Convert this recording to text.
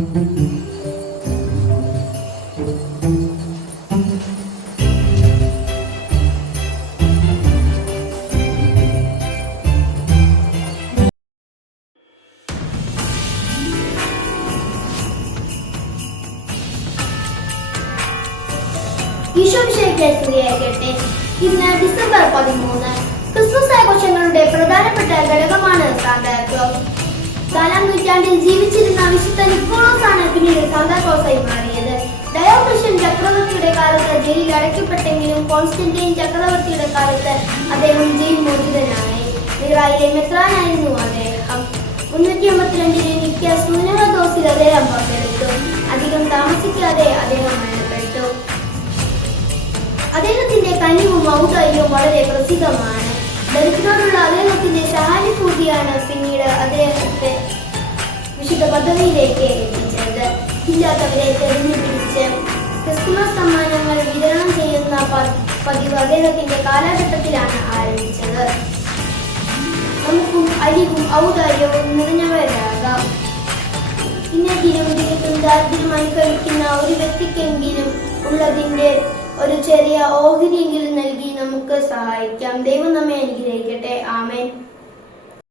ഈശോമിശിഹായ്ക്ക് ഇന്ന് December 13. Christmas ആഘോഷങ്ങളുടെ പ്രധാനപ്പെട്ട ഘടകമാണ് സാന്താക്ലോസ്. 4-ാം നൂറ്റാണ്ടിൽ ജീവിച്ചിരുന്ന വിശുദ്ധ നിക്കോളോസ് ആണ് പിന്നീട് സാന്താക്ലോസായി മാറിയത്. ഡയോക്ലഷ്യൻ ചക്രവർത്തിയുടെ കാലത്ത് ജയിലിൽ അടയ്ക്കപ്പെട്ടെങ്കിലും കോൺസ്റ്റന്റൈൻ ചക്രവർത്തിയുടെ കാലത്ത് അദ്ദേഹം ജയിൽ മോചിതനായി. മിറായിലെ മെത്രാനായിരുന്നു അദ്ദേഹം. 352 മിക്ക സുനഹദോസിൽ അദ്ദേഹം പങ്കെടുത്തു. അധികം താമസിക്കാതെ അദ്ദേഹം മരണപ്പെട്ടു. അദ്ദേഹത്തിന്റെ കനിവും ഔദാര്യവും വളരെ പ്രസിദ്ധമാണ്. ദരിദ്രരോടുള്ള അദ്ദേഹത്തിന്റെ സഹാനുഭൂതിയാണ് പിന്നീട് അദ്ദേഹത്തെ വിശുദ്ധ പദവിയിലേക്ക് എത്തിച്ചത്. ഇല്ലാത്തവരെ തെരഞ്ഞുപിടിച്ച് ക്രിസ്തുമസ് സമ്മാനങ്ങൾ വിതരണം ചെയ്യുന്ന പതിവ് അദ്ദേഹത്തിന്റെ കാലഘട്ടത്തിലാണ് ആരംഭിച്ചത്. നമുക്കും അലിവും ഔദാര്യവും നിറഞ്ഞവരാകാം. ഇന്നതിനും ദിനത്തും ദാരിദ്ര്യം അനുഭവിക്കുന്ന ഒരു വ്യക്തിക്കെങ്കിലും ഉള്ളതിന്റെ ഒരു ചെറിയ ഓഹരിയെങ്കിലും നൽകി നമുക്ക് സഹായിക്കാം. ദൈവം നമ്മെ അനുഗ്രഹിക്കട്ടെ. ആമേൻ.